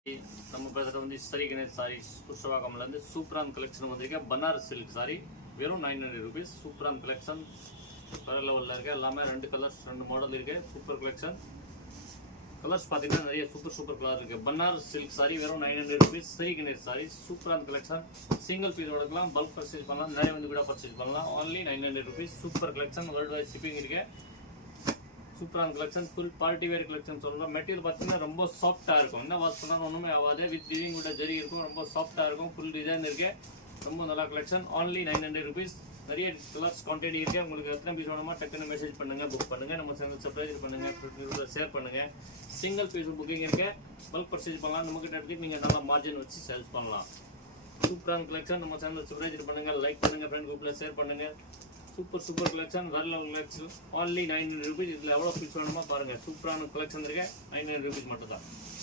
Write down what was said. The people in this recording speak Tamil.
நம்ம பிரதர் வந்து ஸ்ரீ கணேஷ் சாரீஸ் புஷ்பவாகம்லேருந்து சூப்பரான கலெக்ஷன் வந்திருக்கேன். பனாரஸ் சில்க் சாரி வெறும் 900 rupees. சூப்பரான கலெக்ஷன் வேற லெவலில் இருக்குது. எல்லாமே 2 கலர்ஸ் 2 மாடல் இருக்குது. Super collection. கலர்ஸ் பார்த்தீங்கன்னா நிறைய சூப்பர் கலர் இருக்குது. பனாரஸ் சில்க் சாரி வெறும் 900 rupees. ஸ்ரீ கணேஷ் சாரி சூப்பரான கலெக்ஷன். சிங்கிள் பீஸ் எடுக்கலாம், பல்க் பர்ச்சேஸ் பண்ணலாம், நிறைய வந்து கூட பர்ச்சேஸ் பண்ணலாம். only 900 rupees. Super collection. World wide shipping இருக்குது. சூப்பரான collection. Full party wear collection சொல்லலாம். மெட்டீரியல் பார்த்தீங்கன்னா ரொம்ப சாஃப்டாக இருக்கும். என்ன வாஷ் பண்ணாலும் ஒன்றுமே ஆகாது. வித் டிவிங் கூட ஜரி இருக்கும். ரொம்ப சாஃப்டாக இருக்கும். ஃபுல் டிசைன் இருக்கு. ரொம்ப நல்ல கலெக்ஷன். only 900 rupees. நிறைய கலர்ஸ் குவான்டிட்டி இருக்குது. உங்களுக்கு எத்தனை பீஸ் வேணுமா டக்குன்னு மெசேஜ் பண்ணுங்கள், புக் பண்ணுங்கள். நம்ம சேனல் சப்ஸ்கிரைப் பண்ணுங்கள், ஷேர் பண்ணுங்கள். சிங்கிள் பீஸ் புக்கிங் இருக்கு. பல்க் பர்ச்சேஸ் பண்ணலாம். நம்மகிட்ட எடுத்து நீங்கள் நல்லா மார்ஜின் வச்சு சேல்ஸ் பண்ணலாம். சூப்பரான கலெக்ஷன். நம்ம சேனல் சப்ஸ்கிரைப் பண்ணுங்கள், லைக் பண்ணுங்கள், ஃப்ரெண்ட் குரூப்பில் ஷேர் பண்ணுங்கள். Super collection. வேற லெவல் கலெக்ஷன். only 900 rupees. இதில் எவ்வளோ பீஸ் வேணுமா பாருங்கள். சூப்பரான கலெக்ஷன் இருக்கு. 900 rupees மட்டும் தான்.